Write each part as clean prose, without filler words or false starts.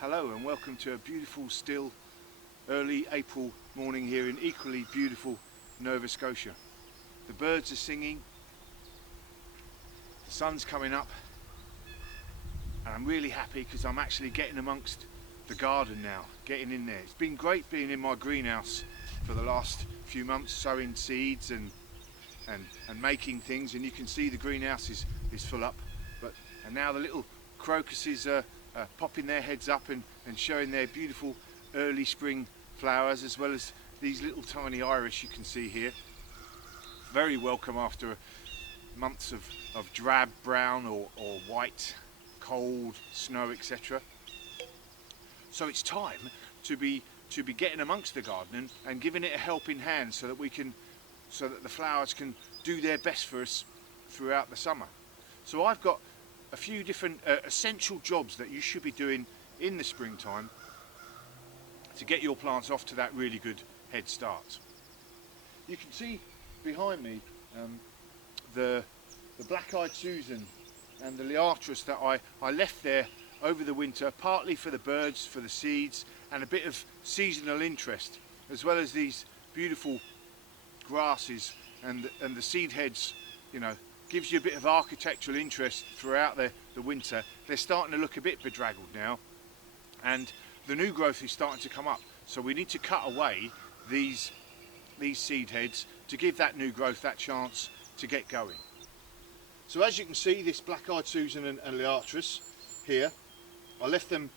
Hello and welcome to a beautiful still early April morning here in equally beautiful Nova Scotia. The birds are singing, the sun's coming up, and I'm really happy because I'm actually getting amongst the garden now, getting in there. It's been great being in my greenhouse for the last few months, sowing seeds and making things, and you can see the greenhouse is full up. And now the little crocuses are popping their heads up and showing their beautiful early spring flowers, as well as these little tiny iris you can see here. Very welcome after months of drab brown or white, cold, snow, etc. So it's time to be getting amongst the garden and giving it a helping hand so that the flowers can do their best for us throughout the summer. So I've got a few different essential jobs that you should be doing in the springtime to get your plants off to that really good head start. You can see behind me the black-eyed Susan and the liatris that I left there over the winter, partly for the birds, for the seeds, and a bit of seasonal interest, as well as these beautiful grasses and the seed heads, you know, gives you a bit of architectural interest throughout the winter. They're starting to look a bit bedraggled now, and the new growth is starting to come up. So we need to cut away these seed heads to give that new growth that chance to get going. So as you can see, this black-eyed Susan and liatris here, I left them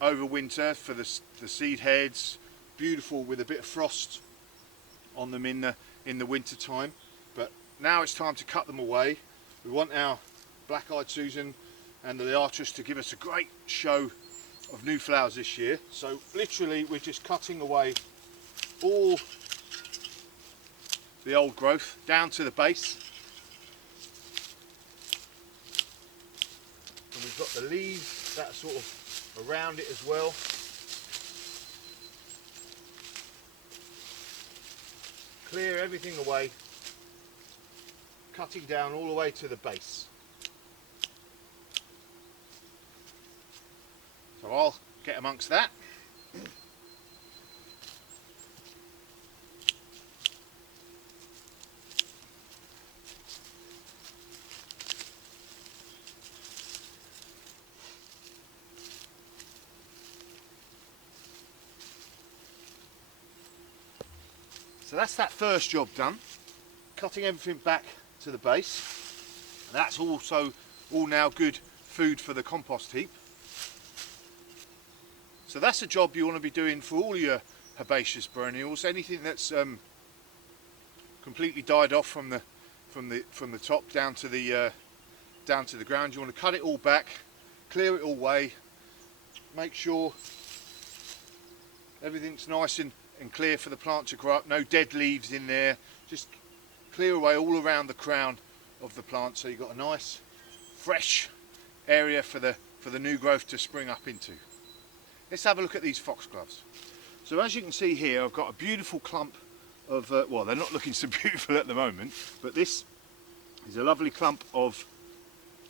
over winter for the seed heads, beautiful with a bit of frost on them in the winter time. But now it's time to cut them away. We want our black-eyed Susan and the liatris to give us a great show of new flowers this year. So literally we're just cutting away all the old growth down to the base. And we've got the leaves that are sort of around it as well. Clear everything away, cutting down all the way to the base. So I'll get amongst that. So that's that first job done, cutting everything back to the base. And that's also all now good food for the compost heap. So that's a job you want to be doing for all your herbaceous perennials. Anything that's completely died off from the top down to the ground, you want to cut it all back, clear it all away, make sure everything's nice and clear for the plant to grow up. No dead leaves in there. Just clear away all around the crown of the plant so you've got a nice fresh area for the new growth to spring up into. Let's have a look at these foxgloves. So as you can see here, I've got a beautiful clump of, well, they're not looking so beautiful at the moment, but this is a lovely clump of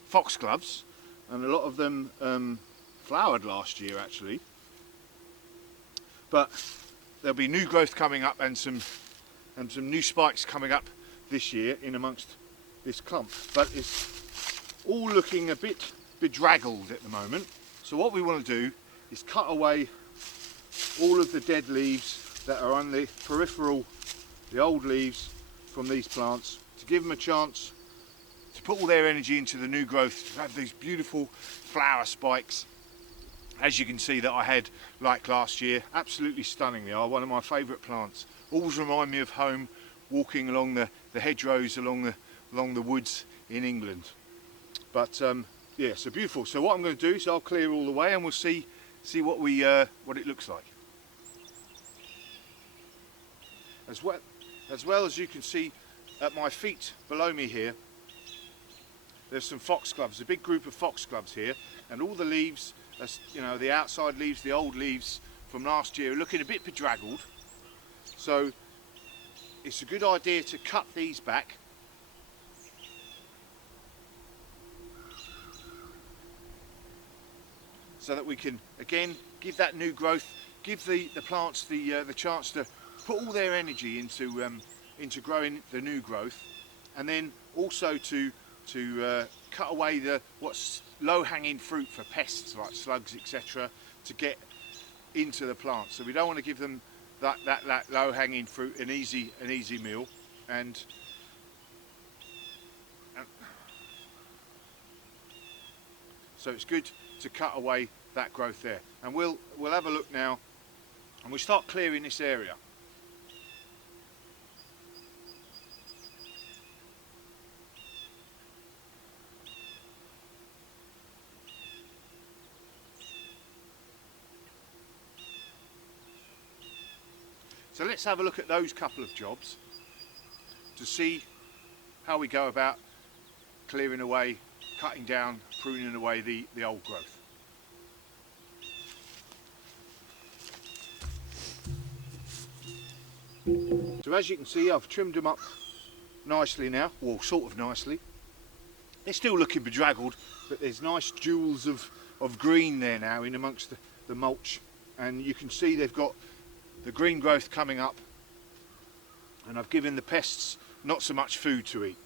foxgloves, and a lot of them flowered last year actually. But there'll be new growth coming up and some new spikes coming up this year in amongst this clump. But it's all looking a bit bedraggled at the moment. So what we want to do is cut away all of the dead leaves that are on the peripheral, the old leaves from these plants, to give them a chance to put all their energy into the new growth, to have these beautiful flower spikes, as you can see, that I had like last year. Absolutely stunning they are, one of my favourite plants. Always remind me of home, walking along the hedgerows along the woods in England. But yeah, so beautiful. So what I'm going to do is I'll clear all the way and we'll see what it looks like. As well as you can see at my feet below me here, there's some foxgloves, a big group of foxgloves here, and all the leaves, you know, the outside leaves, the old leaves from last year, are looking a bit bedraggled. So it's a good idea to cut these back. so that we can again give that new growth, give the plants the chance to put all their energy into growing the new growth, and then also to cut away what's low-hanging fruit for pests like slugs, etc., to get into the plant. So we don't want to give them that low-hanging fruit an easy meal, and so it's good to cut away that growth there. And we'll have a look now, and we'll start clearing this area. So let's have a look at those couple of jobs to see how we go about clearing away, cutting down, pruning away the old growth. So as you can see, I've trimmed them up nicely now, well, sort of nicely. They're still looking bedraggled, but there's nice jewels of green there now in amongst the mulch, and you can see they've got the green growth coming up, and I've given the pests not so much food to eat.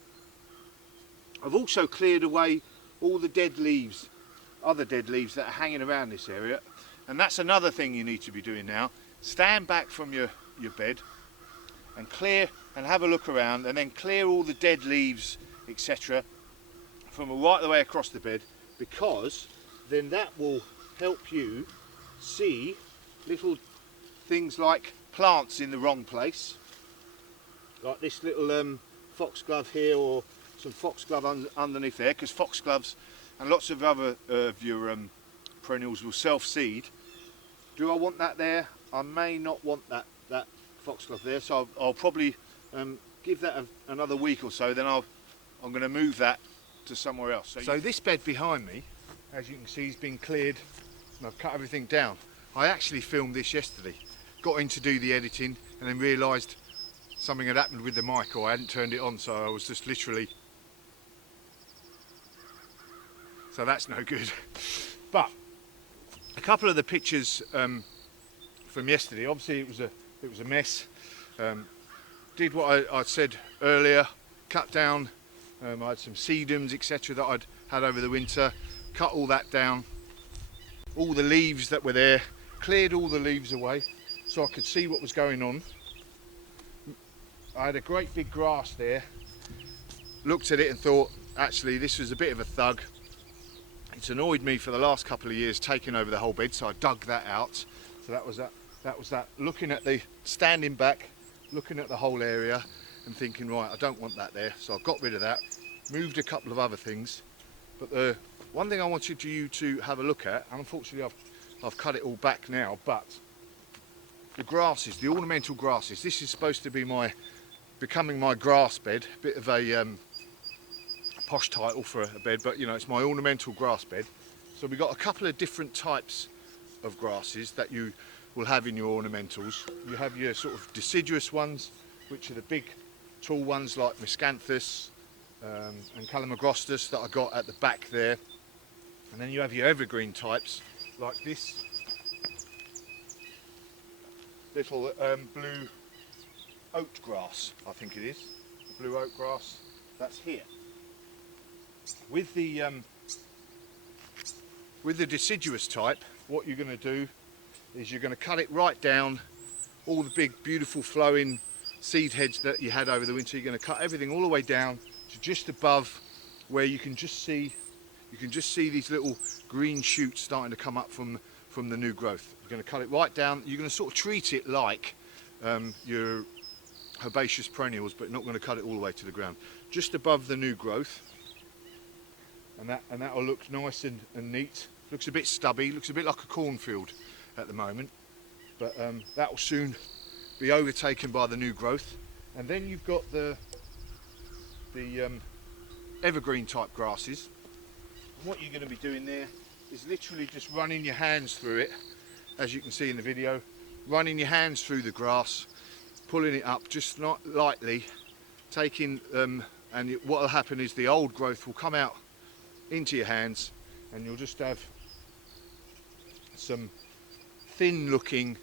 I've also cleared away all the dead leaves, other dead leaves that are hanging around this area, and that's another thing you need to be doing now. Stand back from your bed and clear and have a look around, and then clear all the dead leaves, etc., from right the way across the bed, because then that will help you see little things like plants in the wrong place, like this little foxglove here, or some foxglove underneath there, because foxgloves and lots of other of your perennials will self-seed. Do I want that there? I may not want that foxglove there, so I'll probably give that another week or so, then I'm going to move that to somewhere else. So this bed behind me, as you can see, has been cleared, and I've cut everything down. I actually filmed this yesterday, got in to do the editing, and then realised something had happened with the mic, or I hadn't turned it on, so I was just literally, so that's no good. But a couple of the pictures from yesterday, obviously it was a mess. Did what I said earlier, cut down, I had some sedums, etc., that I'd had over the winter, cut all that down, all the leaves that were there, cleared all the leaves away so I could see what was going on. I had a great big grass there, looked at it and thought, actually this was a bit of a thug. It's annoyed me for the last couple of years, taking over the whole bed, so I dug that out. So that was that, looking at standing back, looking at the whole area and thinking, right, I don't want that there, so I got rid of that, moved a couple of other things. But the one thing I wanted you to have a look at, and unfortunately I've cut it all back now, but the grasses, the ornamental grasses, this is supposed to be becoming my grass bed, a bit of a posh title for a bed, but you know, it's my ornamental grass bed. So we've got a couple of different types of grasses that you will have in your ornamentals. You have your sort of deciduous ones, which are the big tall ones like Miscanthus and Calamagrostis that I got at the back there, and then you have your evergreen types like this little blue oat grass, I think it is, the blue oat grass that's here. With the deciduous type, what you're going to do is you're going to cut it right down, all the big beautiful flowing seed heads that you had over the winter. You're going to cut everything all the way down to just above where you can just see these little green shoots starting to come up from the new growth. You're going to cut it right down. You're going to sort of treat it like your herbaceous perennials, but not going to cut it all the way to the ground. Just above the new growth, and that will look nice and neat. Looks a bit stubby, looks a bit like a cornfield at the moment, but that will soon be overtaken by the new growth. And then you've got the evergreen type grasses. And what you're going to be doing there is literally just running your hands through it, as you can see in the video, running your hands through the grass, pulling it up just not lightly, taking and what will happen is the old growth will come out into your hands, and you'll just have some thin looking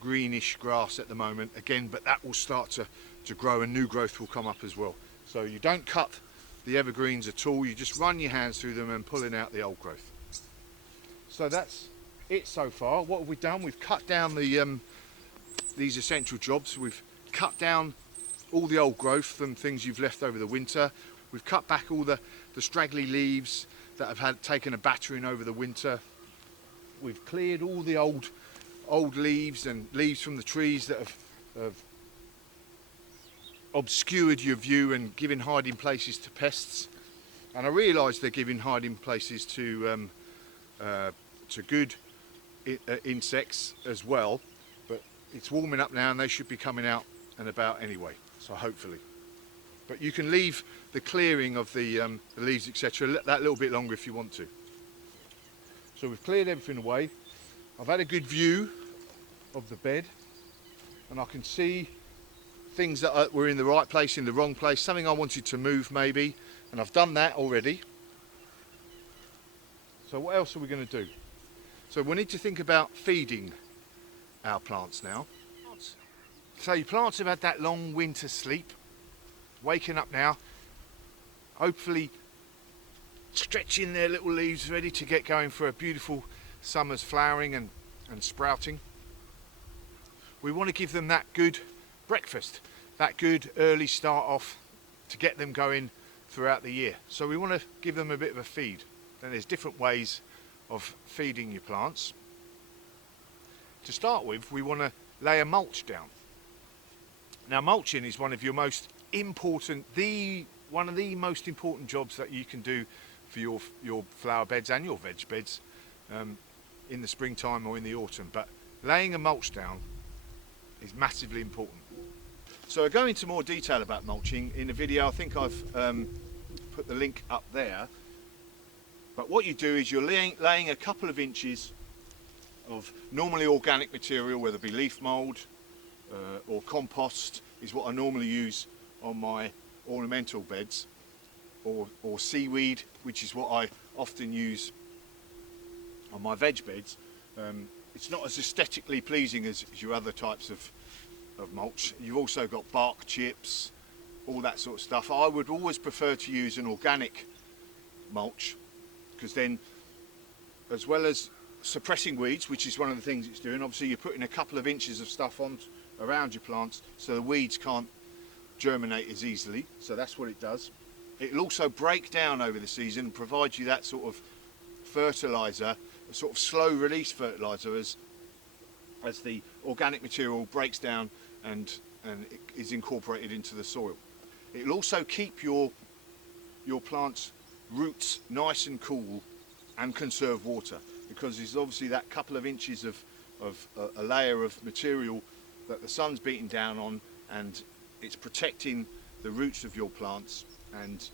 greenish grass at the moment again, but that will start to grow and new growth will come up as well. So you don't cut the evergreens at all, you just run your hands through them and pulling out the old growth. So that's it so far. What have we done? We've cut down these essential jobs. We've cut down all the old growth from things you've left over the winter. We've cut back all the straggly leaves that have taken a battering over the winter. We've cleared all the old leaves and leaves from the trees that have obscured your view and given hiding places to pests. And I realise they're giving hiding places to good insects as well, but it's warming up now and they should be coming out and about anyway, so hopefully. But you can leave the clearing of the leaves, etc., that little bit longer if you want to. So we've cleared everything away. I've had a good view of the bed and I can see things that were in the right place, in the wrong place, something I wanted to move maybe, and I've done that already. So what else are we going to do? So we need to think about feeding our plants now. So your plants have had that long winter sleep, waking up now, hopefully stretching their little leaves ready to get going for a beautiful summer's flowering and sprouting. We want to give them that good breakfast, that good early start off to get them going throughout the year. So we want to give them a bit of a feed. Then there's different ways of feeding your plants. To start with, we want to lay a mulch down. Now mulching is one of your most important, one of the most important jobs that you can do for your flower beds and your veg beds in the springtime or in the autumn. But laying a mulch down is massively important. So I'll go into more detail about mulching in a video. I think I've put the link up there. But what you do is you're laying a couple of inches of normally organic material, whether it be leaf mould or compost is what I normally use on my ornamental beds, or seaweed, which is what I often use on my veg beds. It's not as aesthetically pleasing as your other types of mulch. You've also got bark chips, all that sort of stuff. I would always prefer to use an organic mulch, because then, as well as suppressing weeds, which is one of the things it's doing, obviously you're putting a couple of inches of stuff on around your plants so the weeds can't germinate as easily. So that's what it does. It'll also break down over the season and provide you that sort of fertilizer, a sort of slow release fertilizer as the organic material breaks down and it is incorporated into the soil. It'll also keep your plants' roots nice and cool and conserve water, because there's obviously that couple of inches of a layer of material that the sun's beating down on, and it's protecting the roots of your plants, and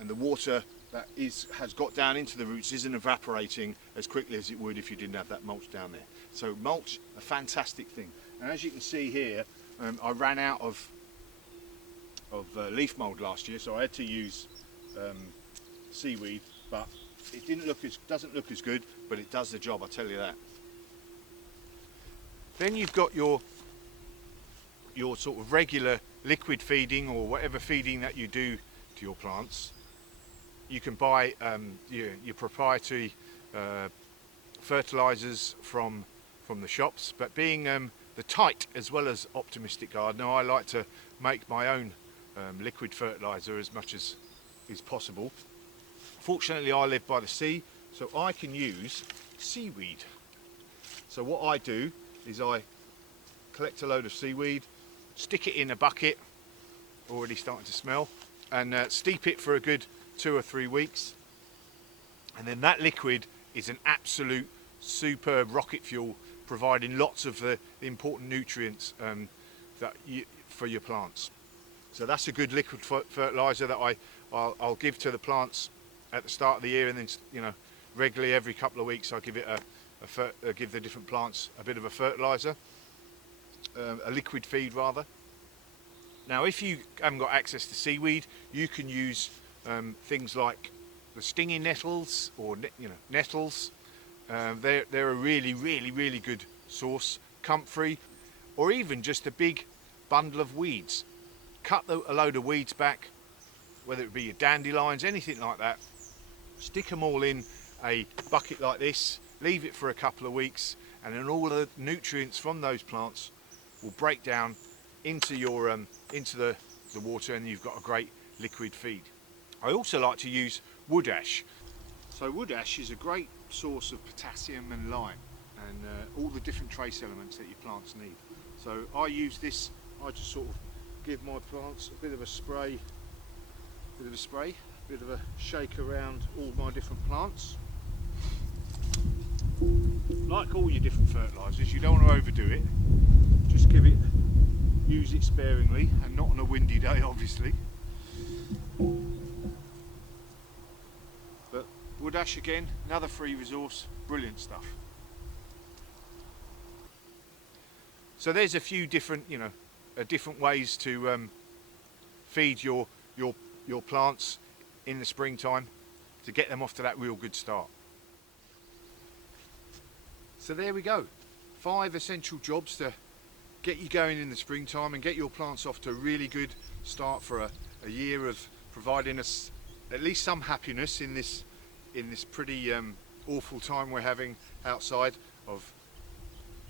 the water that has got down into the roots isn't evaporating as quickly as it would if you didn't have that mulch down there. So mulch, a fantastic thing. And as you can see here, I ran out of leaf mould last year, so I had to use seaweed, but it doesn't look as good, but it does the job, I tell you that. Then you've got your sort of regular liquid feeding, or whatever feeding that you do to your plants. You can buy your proprietary fertilizers from the shops, but being the tight as well as optimistic gardener, I like to make my own liquid fertilizer as much as is possible. Fortunately, I live by the sea, so I can use seaweed. So what I do is I collect a load of seaweed, stick it in a bucket, already starting to smell, and steep it for a good 2 or 3 weeks. And then that liquid is an absolute superb rocket fuel, providing lots of the important nutrients for your plants. So that's a good liquid fertilizer that I'll give to the plants at the start of the year, and then regularly every couple of weeks I give it give the different plants a bit of a fertilizer, a liquid feed rather. Now if you haven't got access to seaweed, you can use things like the stinging nettles, or nettles, They're a really good source. Comfrey, or even just a big bundle of weeds. Cut a load of weeds back, whether it be your dandelions, anything like that. Stick them all in a bucket like this, leave it for a couple of weeks, and then all the nutrients from those plants will break down into your into the water, and you've got a great liquid feed. I also like to use wood ash. So wood ash is a great source of potassium and lime and all the different trace elements that your plants need. So I use this, I just sort of give my plants a bit of a spray, a bit of a shake around all my different plants. Like all your different fertilisers, you don't want to overdo it. Just use it sparingly, and not on a windy day obviously. But wood ash again, another free resource, brilliant stuff. So there's a few different, different ways to feed your plants in the springtime to get them off to that real good start. So there we go, 5 essential jobs to get you going in the springtime and get your plants off to a really good start for a year of providing us at least some happiness in this pretty awful time we're having outside, of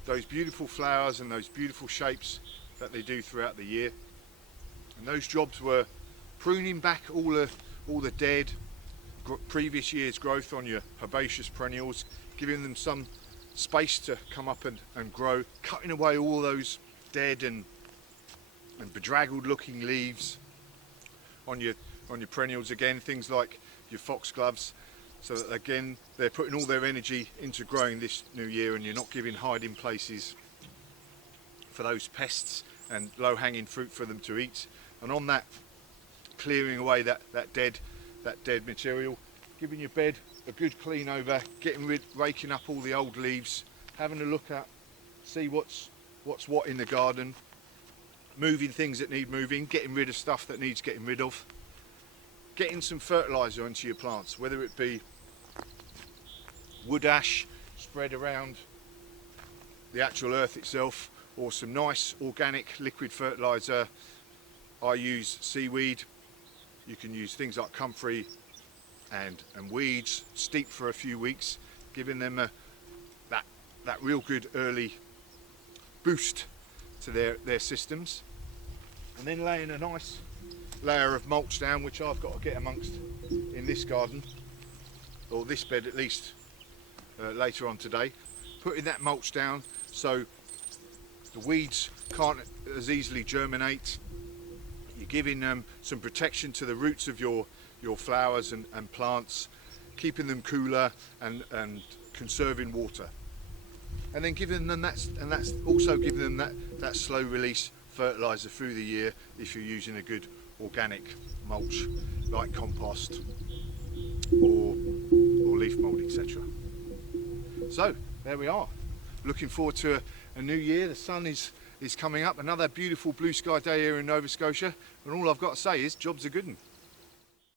those beautiful flowers and those beautiful shapes that they do throughout the year. And those jobs were pruning back all the dead previous year's growth on your herbaceous perennials, giving them some space to come up and grow, cutting away all those dead and bedraggled looking leaves on your perennials, again things like your foxgloves, so that again they're putting all their energy into growing this new year, and you're not giving hiding places for those pests and low-hanging fruit for them to eat. And on that, clearing away that dead material, giving your bed a good clean over, raking up all the old leaves, having a look at, see what's what in the garden, moving things that need moving, getting rid of stuff that needs getting rid of, getting some fertiliser onto your plants, whether it be wood ash spread around the actual earth itself, or some nice organic liquid fertiliser. I use seaweed. You can use things like comfrey and weeds, steep for a few weeks, giving them that real good early boost to their systems, and then laying a nice layer of mulch down, which I've got to get amongst in this garden, or this bed at least, later on today. Putting that mulch down so the weeds can't as easily germinate. You're giving them some protection to the roots of your flowers and plants, keeping them cooler and conserving water, and then giving them that's also giving them that slow release fertiliser through the year if you're using a good organic mulch like compost or leaf mould, etc. So there we are, looking forward to a new year. The sun is coming up, another beautiful blue sky day here in Nova Scotia, and all I've got to say is jobs are good 'un.